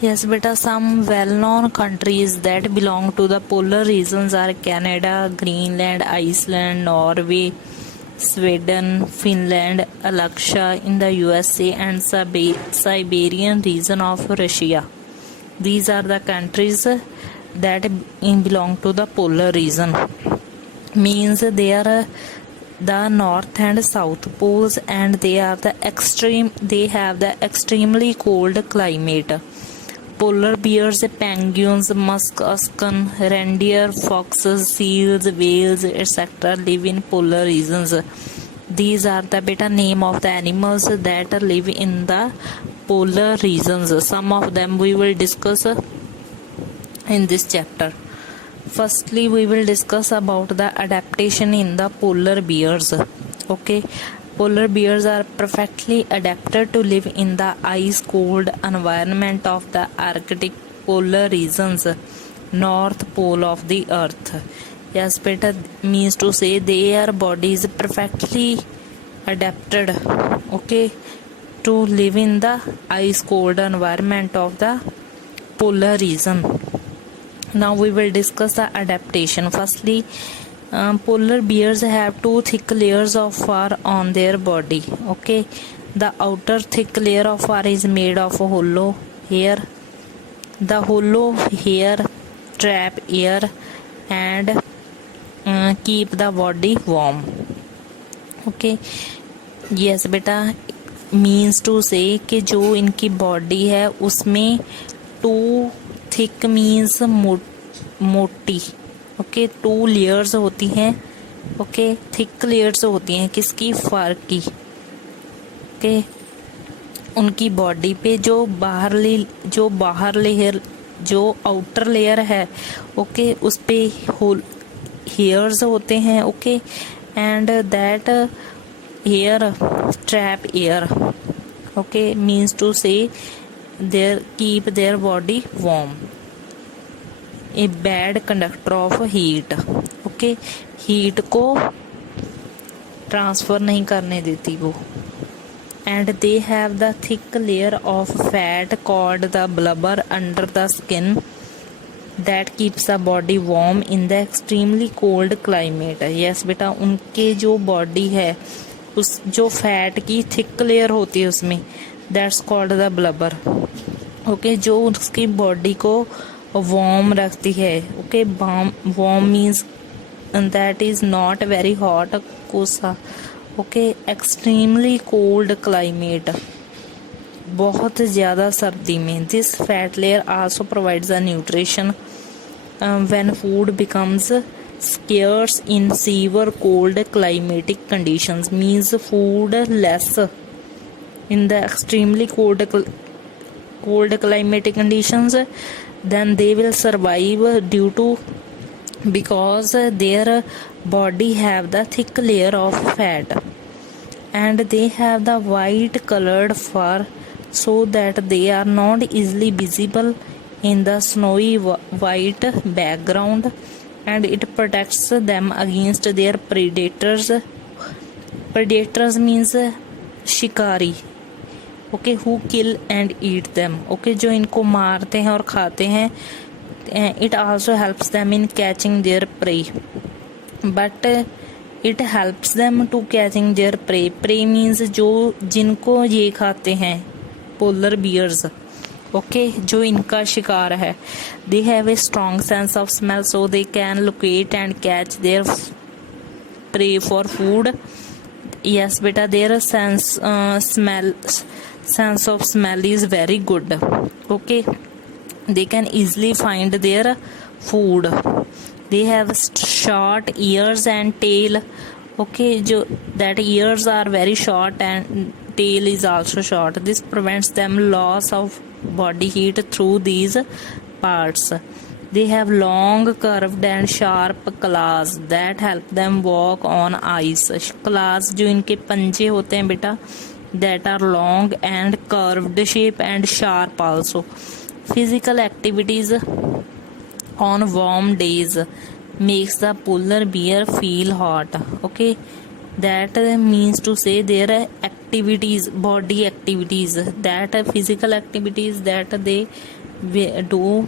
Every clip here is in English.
Yes, beta, some well-known countries that belong to the polar regions are Canada, Greenland, Iceland, Norway, Sweden, Finland, Alaska in the USA, and Siberian region of Russia. These are the countries that belong to the polar region. Means they are the north and south poles, and they have the extremely cold climate. Polar bears, penguins, musk oxen, reindeer, foxes, seals, whales, etc. live in polar regions. These are the beta name of the animals that live in the polar regions. Some of them we will discuss in this chapter. Firstly, we will discuss about the adaptation in the polar bears. Okay, polar bears are perfectly adapted to live in the ice cold environment of the Arctic polar regions, north pole of the earth. Yes, beta, means to say their body is perfectly adapted, okay, to live in the ice cold environment of the polar region. Now we will discuss the adaptation. Firstly, polar bears have two thick layers of fur on their body. Okay, the outer thick layer of fur is made of hollow hair. The hollow hair trap air and keep the body warm. Okay, yes बेटा, means to से कि जो इनकी body है उसमें to thick means मोटी, okay, two layers होती हैं, ओके, थिक लेयर्स होती हैं किसकी, फर की, ओके। उनकी बॉडी पे जो बाहर लेयर जो आउटर लेयर है, ओके, उस पे हेयर्स होते हैं, okay, and that hair trap air, okay, means to say their keep their body warm, a bad conductor of heat, okay, heat को ट्रांसफर नहीं करने देती वो। And they have the thick layer of fat called the blubber under the skin that keeps the body warm in the extremely cold climate. Yes बेटा, उनके जो body है उस जो फैट की थिक लेयर होती है उसमें, that's called the blubber, okay, जो उसकी बॉडी को वार्म रखती है, okay. Warm means that is not very hot, कोसा, ओके, एक्सट्रीमली कोल्ड क्लाइमेट, बहुत ज़्यादा सर्दी में। This fat layer also provides the nutrition when food becomes scarce in severe cold climatic conditions, means food less in the extremely cold climatic conditions, then they will survive due to because their body have the thick layer of fat and they have the white colored fur so that they are not easily visible in the snowy white background, and it protects them against their predators. Predators means शिकारी, okay, who kill and eat them, okay, जो इनको मारते हैं और खाते हैं। It also helps them in catching their prey, but it helps them to catching their prey. Prey means जो जिनको ये खाते हैं, polar bears, ओके, जो इनका शिकार है। They have a strong sense of smell so they can locate and catch their prey for food. Yes बेटा, their sense of smell is very good, okay, they can easily find their food. They have short ears and tail, okay, जो that ears are very short and tail is also short. This prevents them loss of body heat through these parts. They have long curved and sharp claws that help them walk on ice. Claws जो इनके पंजे होते हैं बेटा, that are long and curved shape and sharp also. Physical activities on warm days makes the polar bear feel hot, okay. That means to say their activities, body activities, that physical activities that they do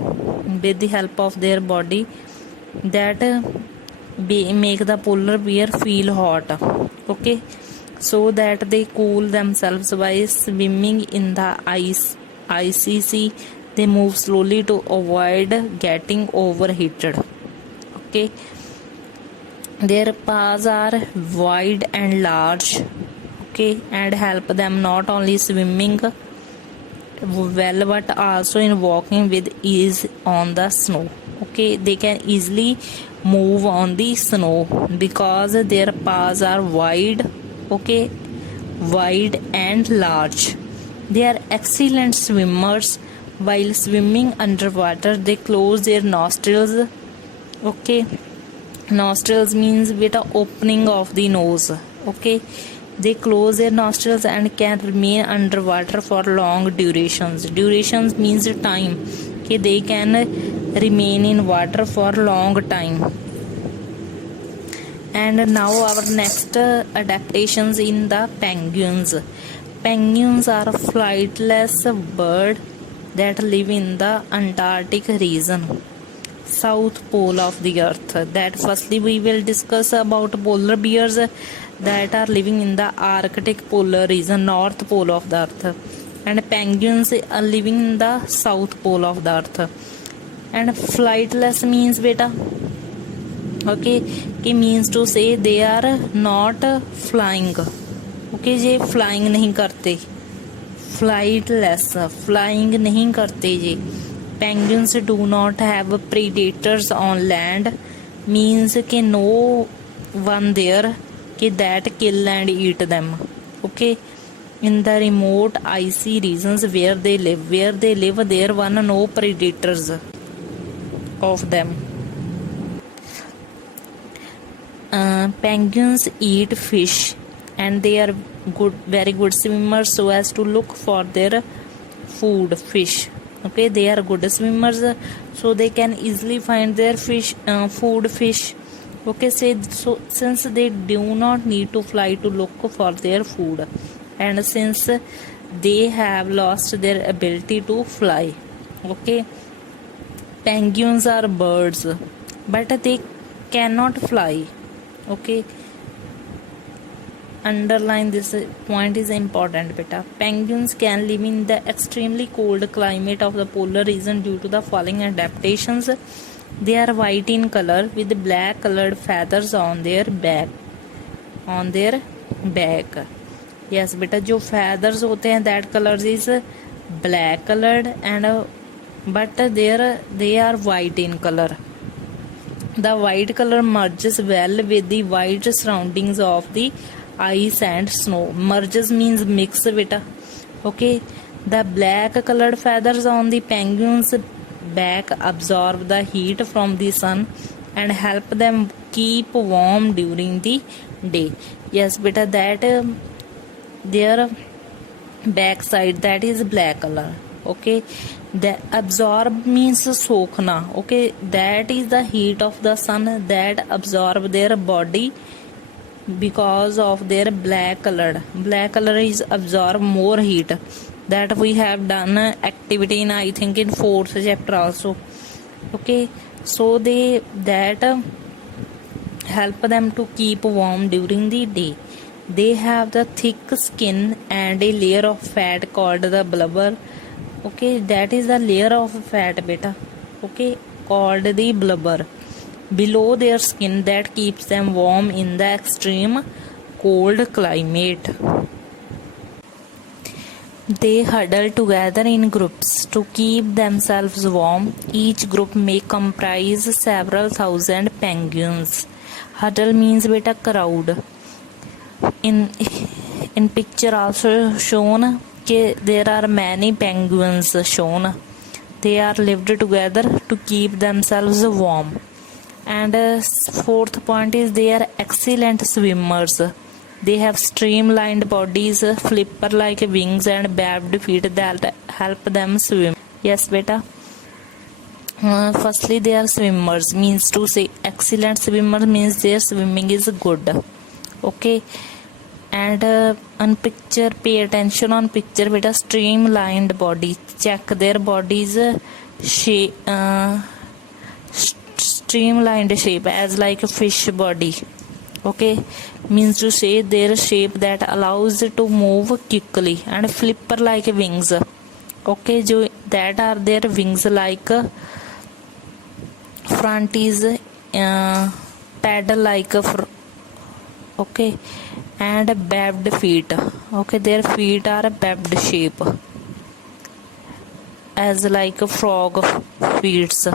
with the help of their body that make the polar bear feel hot. Okay, so that they cool themselves by swimming in the icy sea. They move slowly to avoid getting overheated. Okay, their paws are wide and large. Okay, and help them not only swimming well but also in walking with ease on the snow. Okay, they can easily move on the snow because their paws are wide. Okay, wide and large. They are excellent swimmers. While swimming underwater, they close their nostrils. Okay, nostrils means beta opening of the nose. Okay, they close their nostrils and can remain underwater for long durations means time. Okay, they can remain in water for long time. And now our next adaptations in the penguins. Penguins are a flightless bird that live in the Antarctic region, south pole of the earth. That firstly we will discuss about polar bears that are living in the Arctic polar region, north pole of the earth, and penguins are living in the south pole of the earth. And flightless means beta, okay, it means to say they are not flying. Okay, ये flying नहीं करते, flightless, flying नहीं करते ये. Penguins do not have predators on land, means कि no one there कि that kill and eat them. Okay, in the remote icy regions where they live, there were no predators of them. Penguins eat fish and they are very good swimmers so as to look for their food, fish. Okay, they are good swimmers so they can easily find their food, fish. Okay, so since they do not need to fly to look for their food, and since they have lost their ability to fly. Okay, penguins are birds but they cannot fly. Okay, underline this point is important beta. Penguins can live in the extremely cold climate of the polar region due to the following adaptations. They are white in color with black colored feathers on their back. Yes beta, जो feathers होते हैं that colors is black colored and but they are white in color. The white color merges well with the white surroundings of the ice and snow. Merges means mix beta. Okay, the black colored feathers on the penguins back absorb the heat from the sun and help them keep warm during the day. Yes beta, that their back side that is black color. Okay, the absorb means sokhna. Okay, that is the heat of the sun that absorb their body because of their black color is absorb more heat. That we have done activity in I think in 4th chapter also. Okay, so they that help them to keep warm during the day. They have the thick skin and a layer of fat called the blubber. Okay, that is the layer of fat beta. Okay, called the blubber below their skin that keeps them warm in the extreme cold climate. They huddle together in groups to keep themselves warm. Each group may comprise several thousand penguins. Huddle means beta crowd. In picture also shown that there are many penguins shown. They are lived together to keep themselves warm. And 4th point is they are excellent swimmers. They have streamlined bodies, flipper-like wings and webbed feet that help them swim. Yes beta. Firstly they are swimmers, means to say excellent swimmer means their swimming is good. Okay, And on picture, pay attention on picture beta. Streamlined body, check their bodies shape, streamlined shape as like a fish body. Okay, means to say their shape that allows to move quickly. And flipper like wings. Okay, जो that are their wings like front is paddle like okay, and webbed feet. Okay, their feet are a webbed shape as like a frog feet.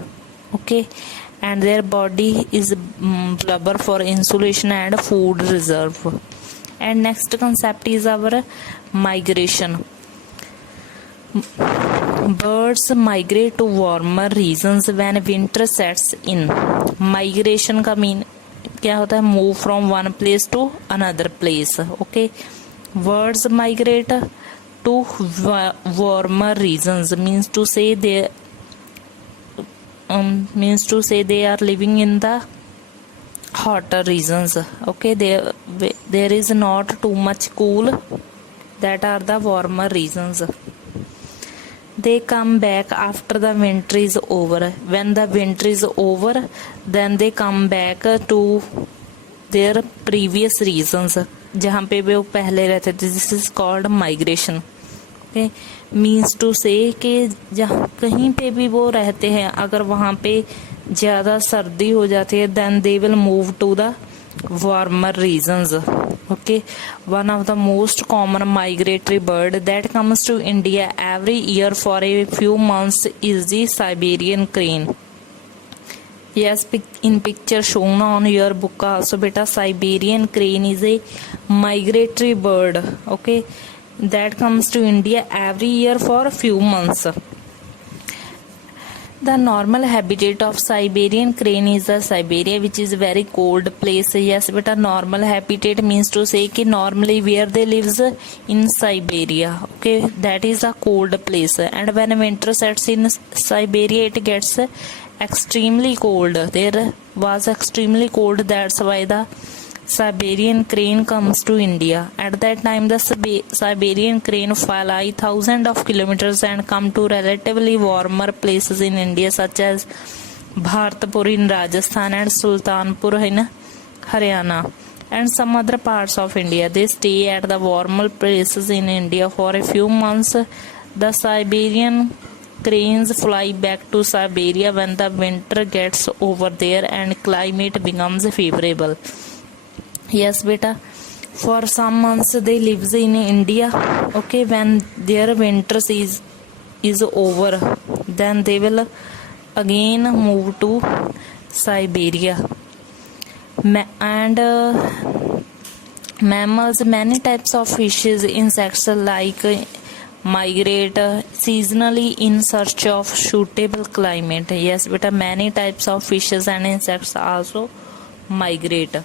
Okay, and their body is blubber for insulation and food reserve. And next concept is our migration. Birds migrate to warmer regions when winter sets in. Migration का mean क्या होता है? Move from one place to another place. Okay, birds migrate to warmer regions means to say they are living in the hotter regions. Okay, there is not too much cool, that are the warmer regions. They come back after the winter is over. When the winter is over, then they come back to their previous regions, जहाँ पे वो पहले रहते थे. This is called migration. Okay, means to say कि जहाँ कहीं पे भी वो रहते हैं, अगर वहाँ पे ज़्यादा सर्दी हो जाती है, then they will move to the warmer regions. Okay, one of the most common migratory bird that comes to India every year for a few months is the Siberian crane. Yes, in picture shown on your book also beta, Siberian crane is a migratory bird. Okay, that comes to India every year for a few months. The normal habitat of Siberian crane is the Siberia, which is very cold place. Yes, but a normal habitat means to say कि normally where they lives in Siberia. Okay, that is a cold place. And when winter sets in Siberia, it gets extremely cold. There was extremely cold. That's why the Siberian crane comes to India. At that time, the Siberian crane fly thousands of kilometers and come to relatively warmer places in India, such as Bharatpur in Rajasthan and Sultanpur in Haryana, and some other parts of India. They stay at the warmer places in India for a few months. The Siberian cranes fly back to Siberia when the winter gets over there and climate becomes favorable. Yes, beta. For some months they lives in India. Okay, when their winter is over, then they will again move to Siberia. And mammals, many types of fishes, insects like migrate seasonally in search of suitable climate. Yes, beta. Many types of fishes and insects also migrate.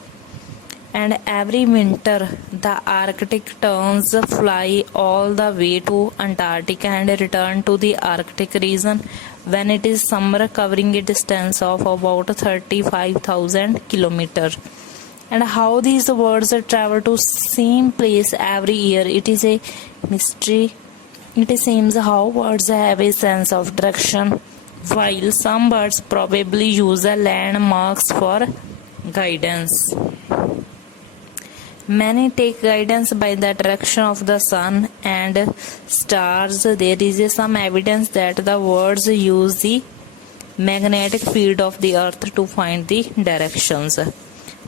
And every winter the Arctic terns fly all the way to Antarctica and return to the Arctic region when it is summer, covering a distance of about 35,000 kilometers. And how these birds travel to same place every year, it is a mystery. It seems how birds have a sense of direction, while some birds probably use the landmarks for guidance. Many take guidance by the direction of the sun and stars. There is some evidence that the birds use the magnetic field of the earth to find the directions.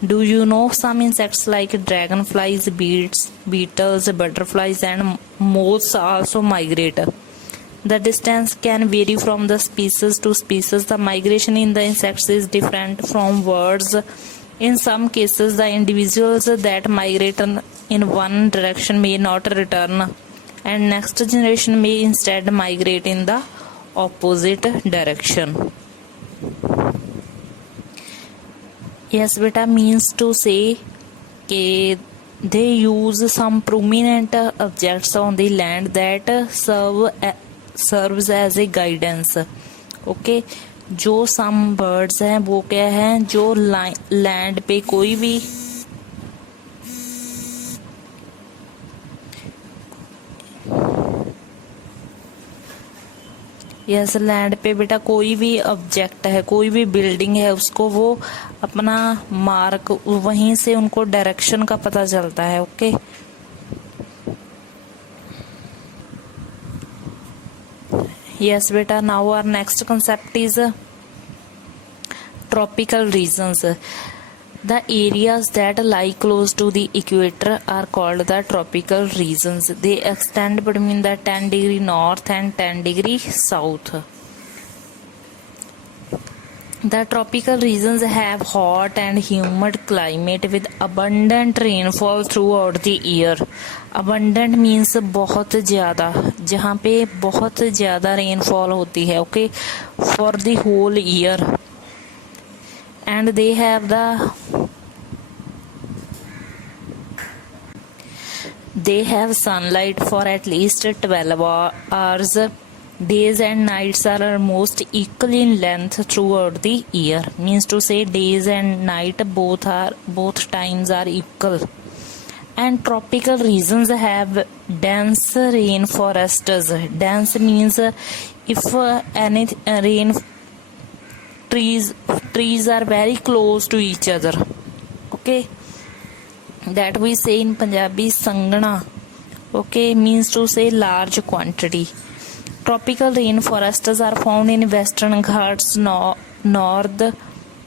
Do you know some insects like dragonflies, beetles, butterflies and moths also migrate? The distance can vary from the species to species. The migration in the insects is different from birds. In some cases, the individuals that migrate in one direction may not return, and next generation may instead migrate in the opposite direction. Yes, beta, means to say that they use some prominent objects on the land that serves as a guidance. Okay, जो some birds हैं वो क्या हैं, जो land पे कोई भी yes, land पे बेटा कोई भी ऑब्जेक्ट है, कोई भी बिल्डिंग है, उसको वो अपना मार्क, वहीं से उनको डायरेक्शन का पता चलता है। ओके, यस बेटा, now our next concept is tropical regions. The areas that lie close to the equator are called the tropical regions. They extend between the 10° north and 10° south. The tropical regions have hot and humid climate with abundant rainfall throughout the year. Abundant means बहुत ज़्यादा, जहाँ पे बहुत ज़्यादा rainfall होती है। Okay, for the whole year. And they have sunlight for at least 12 hours. Days and nights are almost equal in length throughout the year. Means to say days and night both times are equal. And tropical regions have dense rainforests. Dense means if any rain trees are very close to each other. Okay, that we say in Punjabi sangana. Okay, means to say large quantity. Tropical rainforests are found in Western Ghats,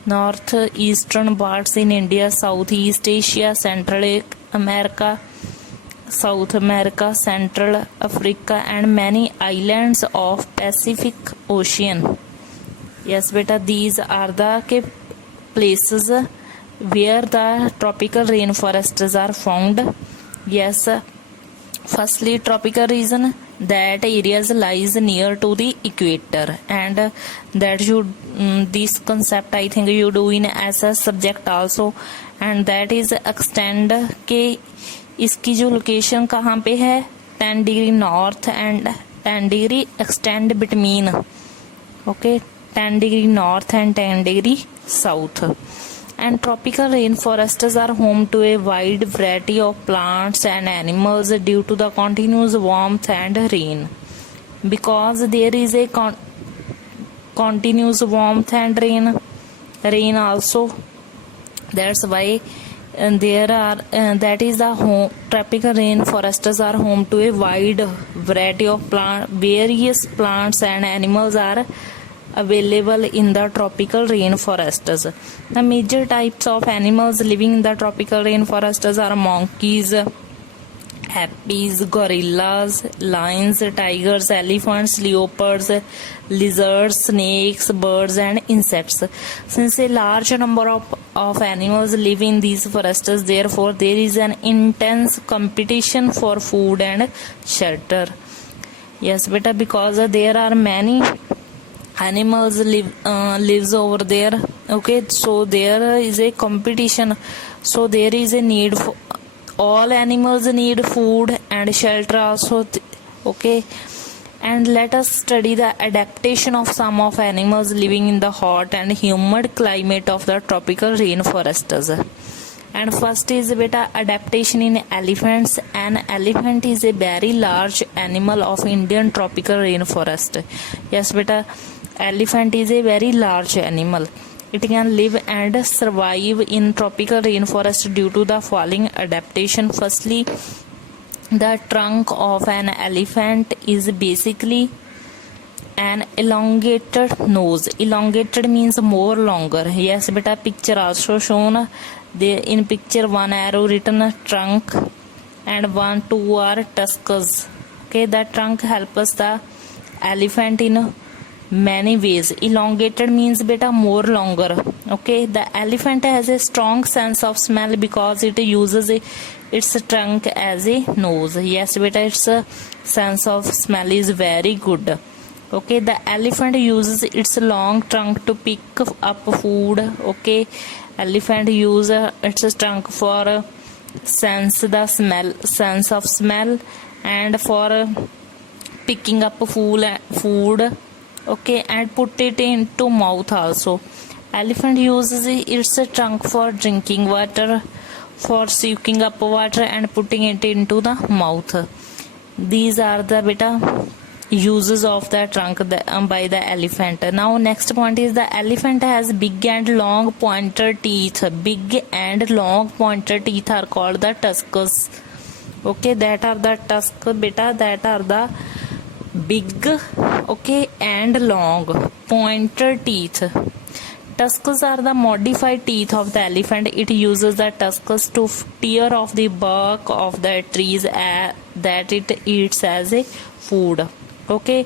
northeastern parts in India, Southeast Asia, Central America, South America, Central Africa, and many islands of Pacific Ocean. Yes beta, these are the places where the tropical rainforests are found. Yes, firstly, tropical region, that areas lies near to the equator, and that you this concept I think you do in SS subject also, and that is extend के इसकी जो location कहाँ पे है, 10° north and 10° extend between. Okay, 10° north and 10° south. And tropical rainforests are home to a wide variety of plants and animals due to the continuous warmth and rain. Because there is a continuous warmth and rain also, that's why that is the home. Tropical rainforests are home to a wide variety of various plants and animals are available in the tropical rainforests. The major types of animals living in the tropical rainforests are monkeys, apes, gorillas, lions, tigers, elephants, leopards, lizards, snakes, birds, and insects. Since a large number of animals live in these forests, therefore there is an intense competition for food and shelter. Yes beta, because there are many animals lives over there. Okay, so there is a competition, so there is a need for all animals need food and shelter also. Okay, and let us study the adaptation of some of animals living in the hot and humid climate of the tropical rainforests. And first is beta adaptation in elephants. An elephant is a very large animal of Indian tropical rainforest. Yes beta, elephant is a very large animal. It can live and survive in tropical rainforest due to the following adaptation. Firstly, the trunk of an elephant is basically an elongated nose. Elongated means more longer. Yes beta, picture also shown there. In picture, one arrow written trunk and 1, 2 are tusks. Okay, the trunk helps the elephant in many ways. Elongated means beta more longer. Okay, the elephant has a strong sense of smell because it uses its trunk as a nose. Yes beta, its sense of smell is very good. Okay, the elephant uses its long trunk to pick up food. Okay, elephant use its trunk for sense of smell and for picking up food. Okay, and put it into mouth also. Elephant uses its trunk for drinking water, for sucking up water and putting it into the mouth. These are the beta uses of the trunk by the elephant. Now next point is the elephant has big and long pointed teeth. Big and long pointed teeth are called the tusks. Okay, that are the tusk beta, that are the big, okay, and long pointed teeth. Tusks are the modified teeth of the elephant. It uses the tusks to tear off the bark of the trees that it eats as a food. Okay,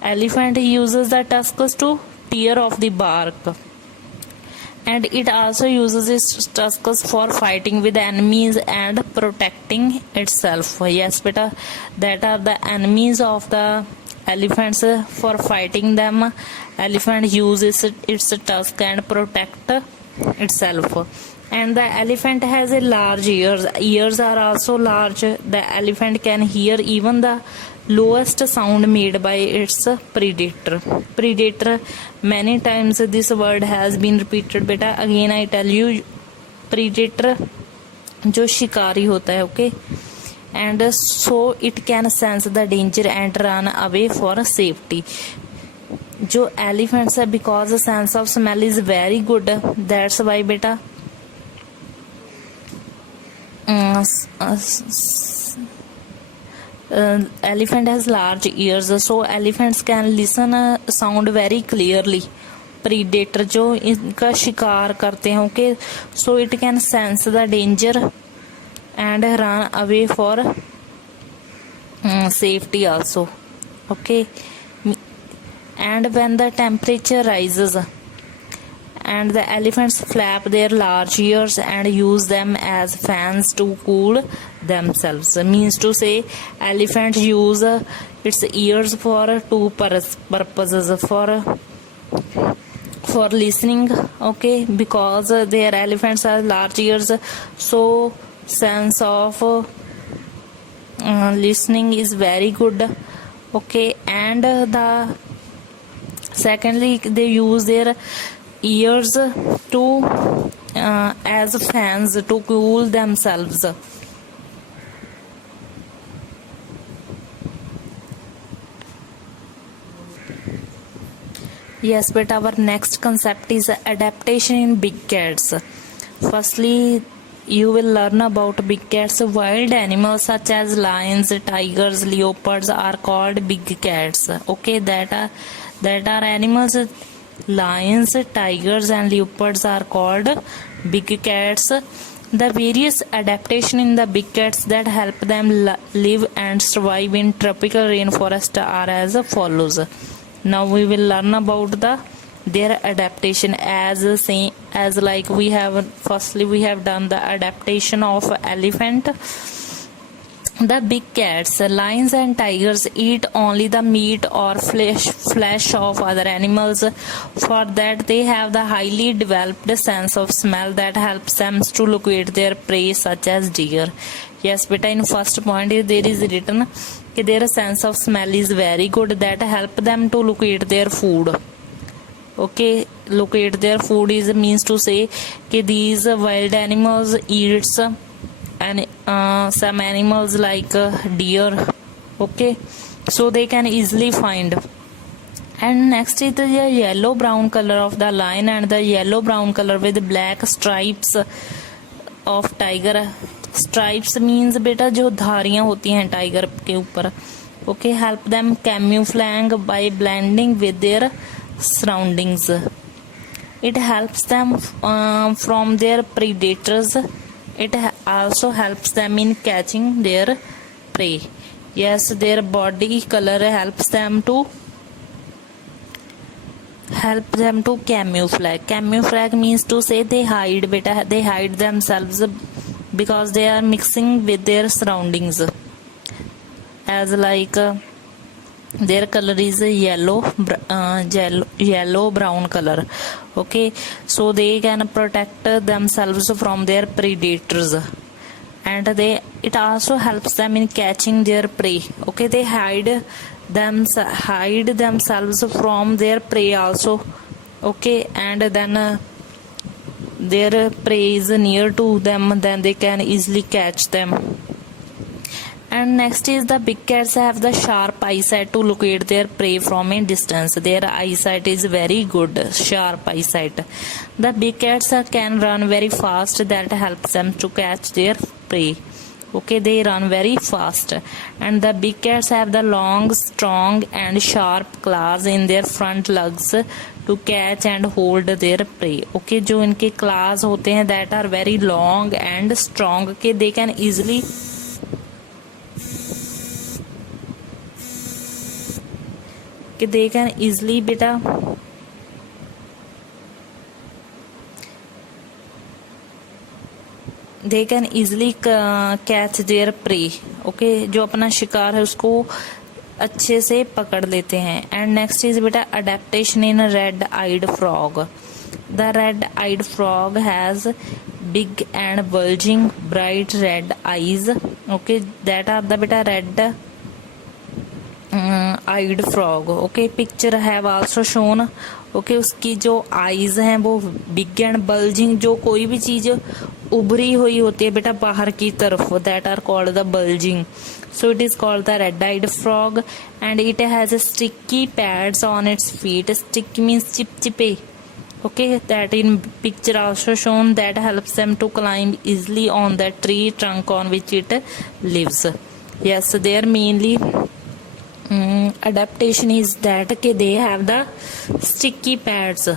elephant uses the tusks to tear off the bark, and it also uses its tusks for fighting with enemies and protecting itself. Yes beta, that are the enemies of the elephants. For fighting them, elephant uses its tusk and protect itself. And the elephant has a large ears are also large. The elephant can hear even the lowest sound made by its predator. Many times this word has been repeated beta. Again I tell you, predator जो शिकारी होता है, okay, and so it can sense the danger and run away for safety. जो elephants है, because sense of smell is very good, that's why beta elephant has large ears, so elephants can listen sound very clearly. Predator जो इनका शिकार करते हैं, okay, so it can sense the danger and run away for safety also. Okay, and when the temperature rises, and the elephants flap their large ears and use them as fans to cool themselves. Means to say, elephants use its ears for two purposes. For listening, okay, because their elephants have large ears, so sense of listening is very good. Okay, and the secondly, they use their ears to as fans to cool themselves. Yes, but our next concept is adaptation in big cats. Firstly, you will learn about big cats. Wild animals such as lions, tigers, leopards are called big cats. Okay, that are animals. Lions, tigers and leopards are called big cats. The various adaptation in the big cats that help them live and survive in tropical rainforest are as follows. Now we will learn about their adaptation as like we have done the adaptation of elephant. The big cats, lions and tigers eat only the meat or flesh of other animals. For that they have the highly developed sense of smell that helps them to locate their prey such as deer. Yes beta, in first point there is written that their sense of smell is very good, that help them to locate their food. Okay, locate their food is means to say that these wild animals eats and some animals like deer. Okay, so they can easily find. And next is the yellow brown color of the lion and the yellow brown color with black stripes of tiger. Stripes means बेटा जो धारियां होती हैं tiger के ऊपर. Okay, help them camouflage by blending with their surroundings. It helps them from their predators. It also helps them in catching their prey. Yes, their body color helps them to camouflage. Camouflage means to say they hide beta, they hide themselves because they are mixing with their surroundings. As like their color is yellow brown color. Okay, so they can protect themselves from their predators, and it also helps them in catching their prey. Okay, they hide themselves from their prey also. Okay, and then their prey is near to them, then they can easily catch them. And next is the big cats have the sharp eyesight to locate their prey from a distance. Their eyesight is very good, sharp eyesight. The big cats can run very fast, that helps them to catch their prey. Okay, they run very fast. And the big cats have the long, strong and sharp claws in their front legs to catch and hold their prey. Okay, जो इनके claws होते हैं that are very long and strong, okay, they can easily बेटा they can easily catch their pray. Okay, जो अपना शिकार है उसको अच्छे से पकड़ लेते हैं. एंड नेक्स्ट इज बेटा adaptation in red eyed frog. The red eyed frog has big and bulging bright red eyes. Okay, that are the बेटा red eyed frog. Okay, picture have also shown. Okay, उसकी जो eyes हैं वो big and bulging, जो कोई भी चीज उभरी हुई होती है बेटा बाहर की तरफ, that are called the bulging. So it is called the red eyed frog. And it has sticky pads on its feet. Sticky means चिपचिपे. Okay, that in picture also shown that helps them to climb easily on the tree trunk on which it lives. Yes, their mainly adaptation is that okay, they have the sticky pads,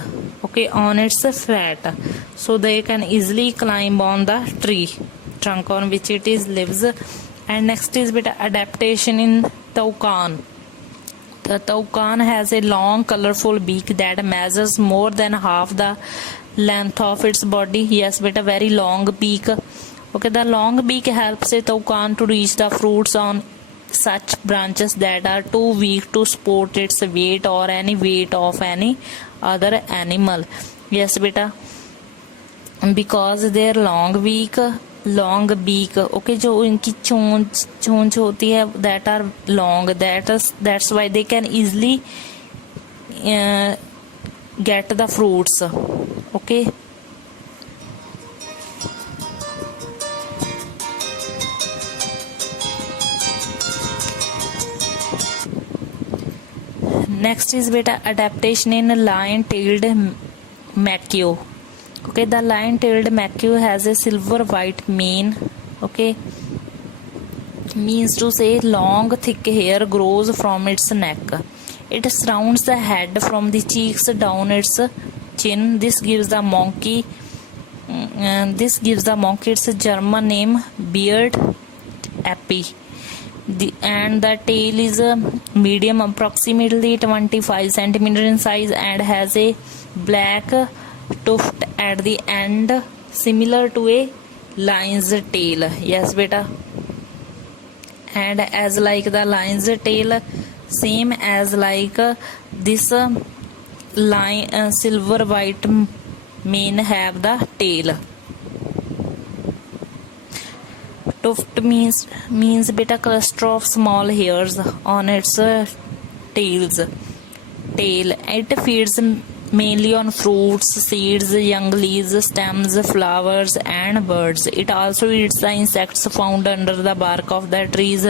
okay, on its fat, so they can easily climb on the tree trunk on which it is lives. And next is beta adaptation in toucan. The toucan has a long colorful beak that measures more than half the length of its body. Yes beta, very long beak. Okay, the long beak helps a toucan to reach the fruits on such branches that are too weak to support its weight or any weight of any other animal. Yes beta, because their long beak, okay, जो इनकी चोंच होती है that are long, that's why they can easily get the fruits. Okay, next is beta adaptation in lion-tailed macaque. Okay, the lion-tailed macaque has a silver white mane. Okay, means to say long thick hair grows from its neck. It surrounds the head from the cheeks down its chin. This gives the monkey its German name beard api. And the tail is medium, approximately 25 centimeter in size, and has a black tuft at the end similar to a lion's tail. Yes beta, and as like the lion's tail, same as like this lion silver white mane have the tail. Tuft means beta cluster of small hairs on its tail. It feeds mainly on fruits, seeds, young leaves, stems, flowers and birds. It also eats the insects found under the bark of the trees.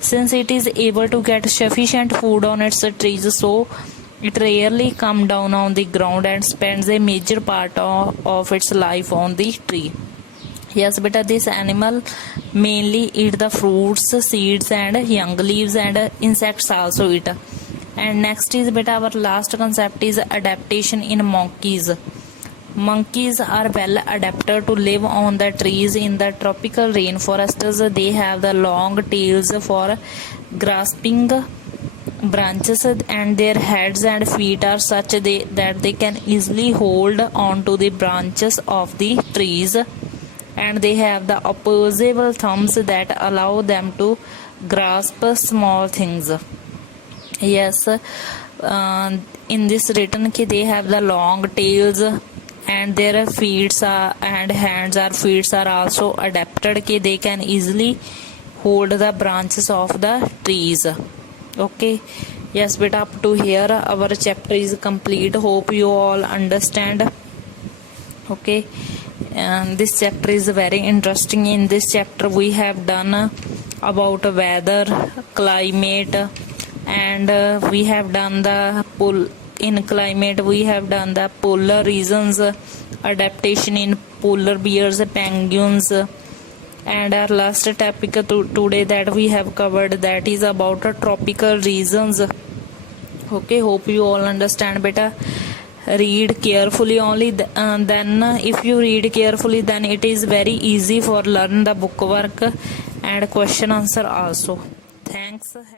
Since it is able to get sufficient food on its trees, so it rarely comes down on the ground and spends a major part of its life on the tree. Yes beta, this animal mainly eat the fruits, seeds and young leaves, and insects also eat. And next is beta, our last concept is adaptation in monkeys. Monkeys are well adapted to live on the trees in the tropical rainforests. They have the long tails for grasping branches, and their heads and feet are such that they can easily hold onto the branches of the trees, and they have the opposable thumbs that allow them to grasp small things. Yes, in this written they have the long tails, and their feet and hands or feet are also adapted कि they can easily hold the branches of the trees. Okay, yes beta, up to here our chapter is complete. Hope you all understand. Okay, and this chapter is very interesting. In this chapter we have done about weather, climate, and we have done the in climate we have done the polar regions, adaptation in polar bears, penguins, and our last topic today that we have covered, that is about tropical regions. Okay, hope you all understand beta. Read carefully only, then if you read carefully, then it is very easy for learn the book work and question answer also. Thanks.